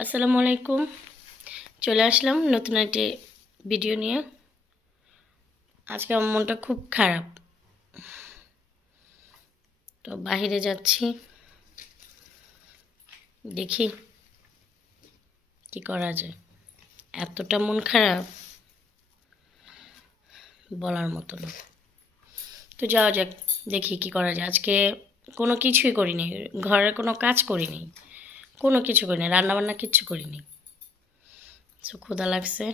আসসালামু আলাইকুম। চলে আসলাম নতুন একটি ভিডিও নিয়ে। আজকে আমার মনটা খুব খারাপ, তো বাইরে যাচ্ছি, দেখি কি করা যায়। এতটা মন খারাপ বলার মতো না। তো যাওয়া যাক, দেখি কি করা যায়। আজকে কোনো কিছুই করিনি, ঘরের কোনো কাজ করিনি, কোনো কিছু করিনি, রান্নাবান্না কিচ্ছু করিনি। তো ক্ষুধা লাগছে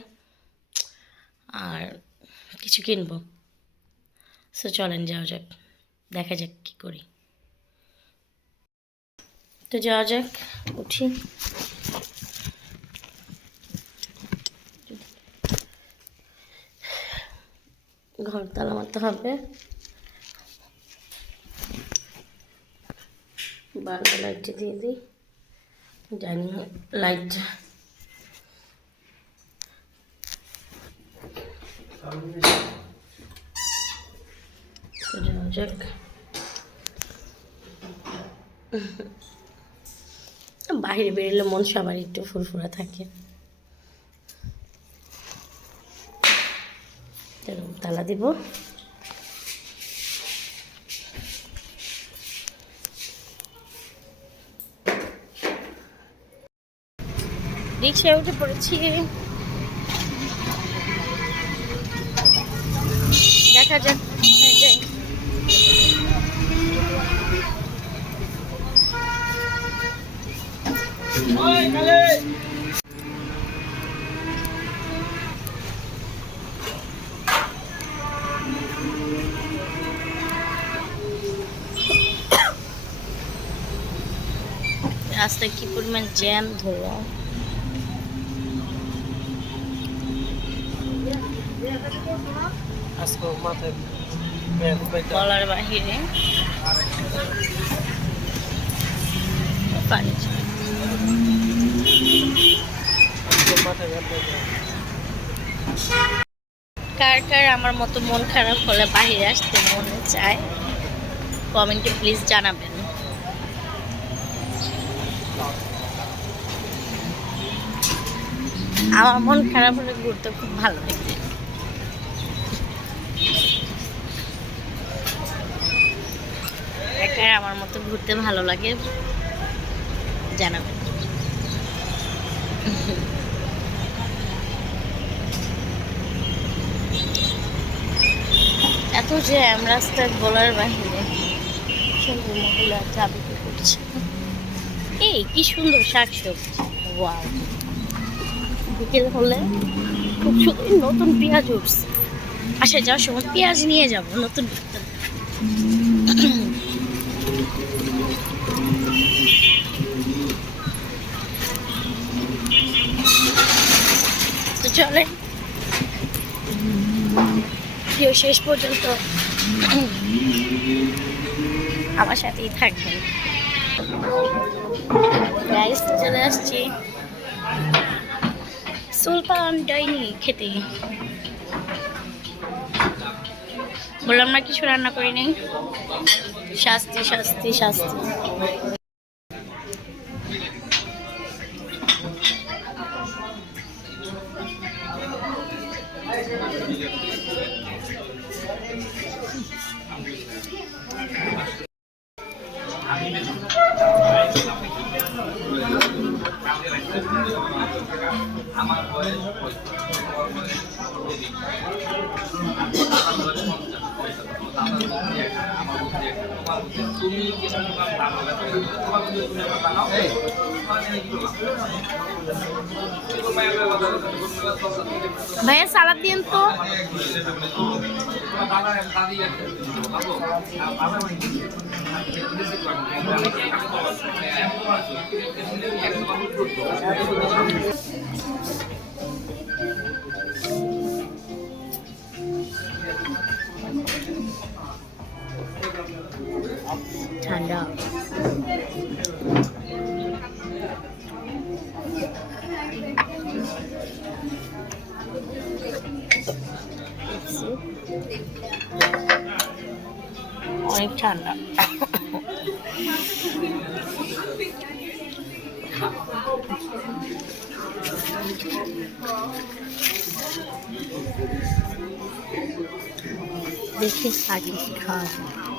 আর কিছু কিনবো। সো চলেন যাওয়া যাক, দেখা যাক কি করি। তো যাওয়া যাক, উঠি। ঘর তালা মারতে হবে, বারোটা লাইটটা দিয়ে দিই, ডাইনিং লাইট। যাওয়া যাক। বাইরে বেরোলে মন সবারই একটু ফুরফুরা থাকে। তালা দিব, রিক্সায় উঠে পড়েছি। দেখা যাক যাই। রাস্তায় কি পরিমাণ জ্যাম ধরো। বলার বাহিরে পানি। কার কার আমার মতো মন খারাপ হলে বাহিরে আসতে মনে চায়, কমেন্টে প্লিজ জানাবেন। আমার মন খারাপ হলে ঘুরতে খুব ভালো লাগে। একা আমার মতো ঘুরতে ভালো লাগে, জানাবেন। এত জ্যাম রাস্তায় বলার বাহিরে। সুন্দর মহিলা চা বিক্রি করছে। এই কি সুন্দর শাকসবজি, ওয়াও। বিকেল হলে খুব সুন্দর নতুন পেঁয়াজ উঠছে। আসা যাওয়ার সময় পেঁয়াজ নিয়ে যাবো নতুন। তো চলে ভিডিও শেষ পর্যন্ত আমার সাথেই থাকবেন। গাইস চলে আসছি সুলতান ডাইনি খেতে। বললাম না কিছু রান্না করি নাই, শাস্তি শাস্তি শাস্তি। ভাইয়া সালাদ দিন তো। ঠান্ডা অনেক ঠান্ডা। দেখি আগে কি খাওয়া যায়।